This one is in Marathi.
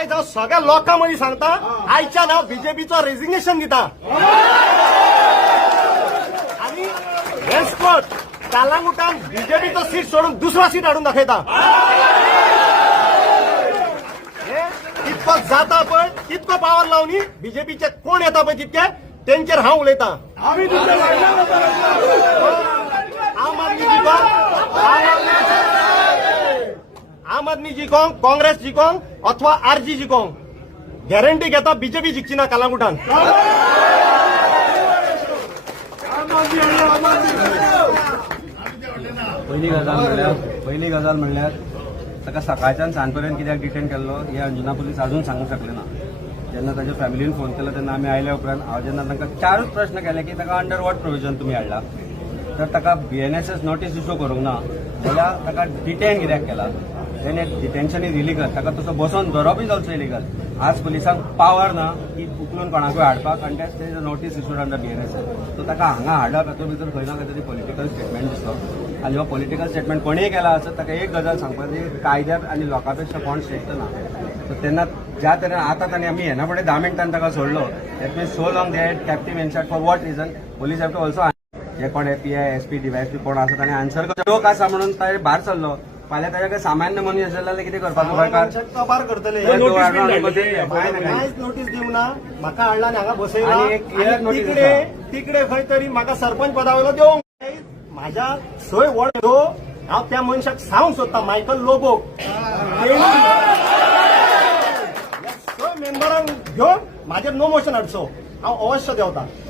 आयज हांव सगळ्या लोकां मदीं सांगता, आयच्यान हांव बीजेपीचो रेजिग्नेशन दिता आनी हेन्सकोट कालांगुटान बीजेपीचो सीट सोडून दुसरो सीट हाडून दाखयता. हे कितको जाता पळय तितको पावर लावनी बीजेपीचे कोण येता पळय तितके तेंचेर हांव उलयतां. आम आदमी जिकोंक, काँग्रेस जिकोंक अथवा आरजी जिकोंक गॅरंटी घेता बीजेपी जिखची ना कालांगुटान. पहिली गजाल म्हणल्यार ताका सकाळच्यान सांजपर्यंत कित्याक डिटेन केल्लो हे अंजुना पुलीस अजून सांगूंक शकले ना. जेन्ना ताच्या फॅमिलीन फोन केलो तेन्ना आमी आयल्या उपरांत हांव जेन्ना तांकां चारूच प्रश्न केले की ताका अंडर वॉट प्रोविजन तुमी हाडला, तर ताका BNSS नोटीस इश्यू करूंक ना जाल्यार ताका डिटेन कित्याक केला. तेणे डिटेन्शन इज इलिगल, ताका तसो बसोन धरप इज ऑल्सो इलिगल. आज पुलिसांक पावर ना की उखलून कोणाकूय हाडपाक, आनी तेज notice issued under BNSS. So ताका हांगा हाडप हातूंत भितर खंय ना खंय तरी पॉलिटिकल स्टेटमेंट दिसतो. आनी हो पॉलिटिकल स्टेटमेंट कोणीय केला आसत ताका एक गजाल सांगपाची, कायद्यार आनी लोकां पेक्षा कोण श्रेष्ठ ना. सो तेन्ना ज्या तरेन आतां तांणी आमी हेना फुडें 10 मिनटान ताका सोडलो, that means so long they had kept him inside for what region. Police have to also जे कोण PI SP DYSP कोण आसा ताणें आन्सर लोक आसा म्हणून ताणें भायर सरलो. फाल्यां ताच्या सामान्य मनीस आसलें जाल्यार कितें करपाचो गोंयकार कबार करतले. नोटीस दिवंक ना, म्हाका हाडला आनी हांगा बसयला आनी एक क्लियर नोटीस तिकडे खंय तरी म्हाका सरपंच पदा वयलो देवंक. म्हाज्या सय वडो हांव त्या मनशाक सांगूंक सोदता, मायकल लोबोक मेंबरांक घेवन म्हाजेर नो मोशन हाडचो हांव अवश्य देंवता.